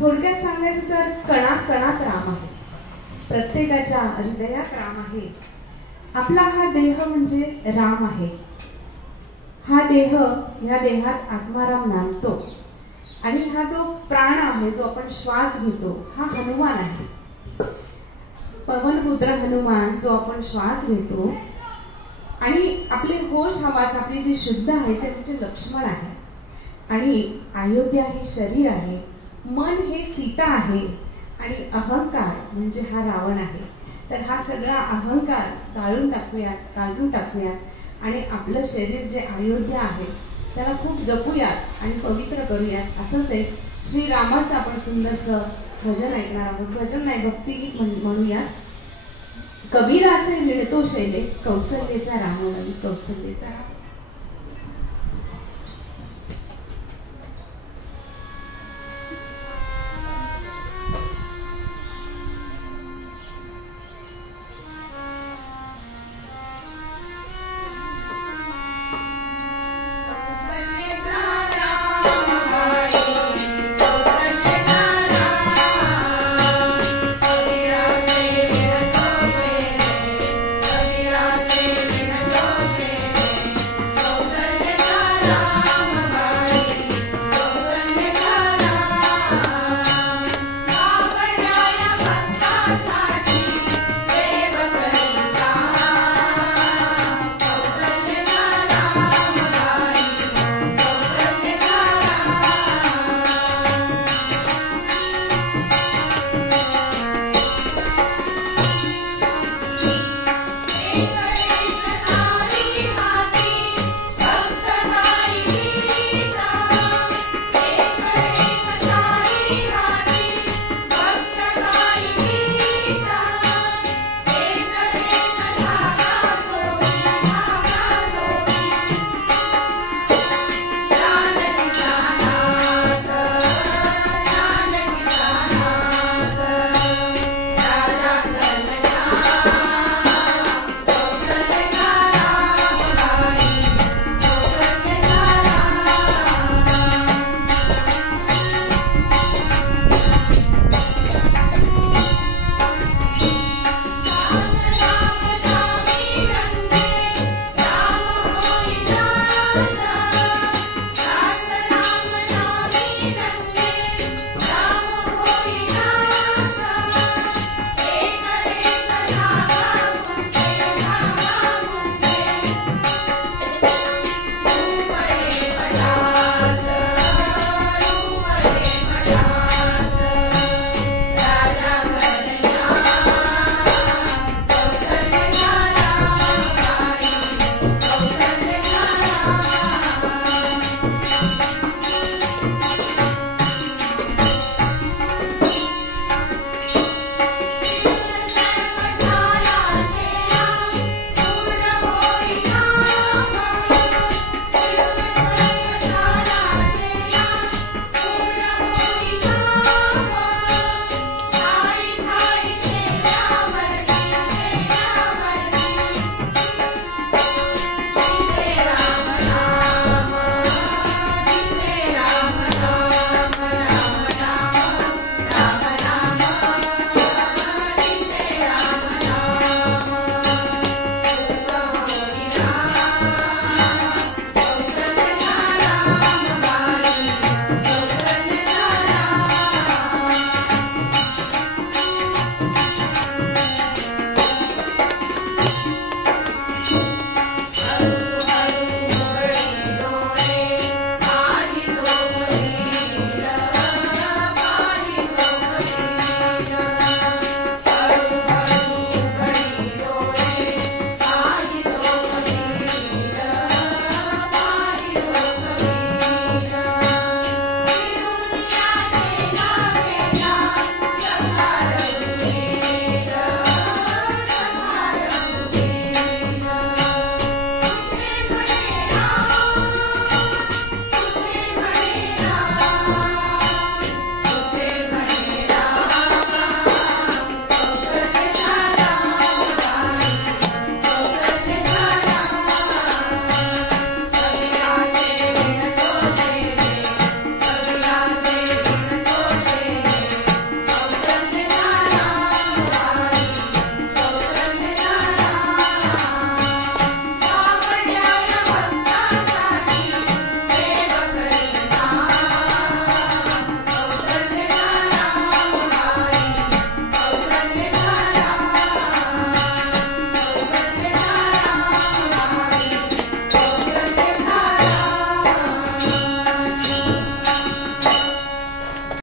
थोडक्यात सांगायचं तर कणात कणात राम आहे, प्रत्येकाच्या हृदयात राम आहे. आपला हा देह म्हणजे राम आहे. हा देह, या देहात आत्माराम नांदतो आणि हा जो प्राण आहे, जो आपण श्वास घेतो, हा हनुमान आहे. पवनपुत्र हनुमान जो आपण श्वास घेतो, आणि आपले होश हवास आपली जी शुद्ध आहे ते म्हणजे लक्ष्मण आहे. आणि अयोध्या हे शरीर आहे, मन हे सीता आहे, आणि अहंकार म्हणजे हा रावण आहे. तर हा सगळा अहंकार काढून टाकूयात आणि आपलं शरीर जे अयोध्या आहे त्याला खूप जपूयात आणि पवित्र करूयात. असंच एक श्रीरामाचं आपण सुंदरसं भजन ऐकणार आहोत. भजन नाही, भक्तिगीत म्हणूयात. कबीराचे मिळतो शैले, कौसल्येचा राम, कौसल्येचा राम.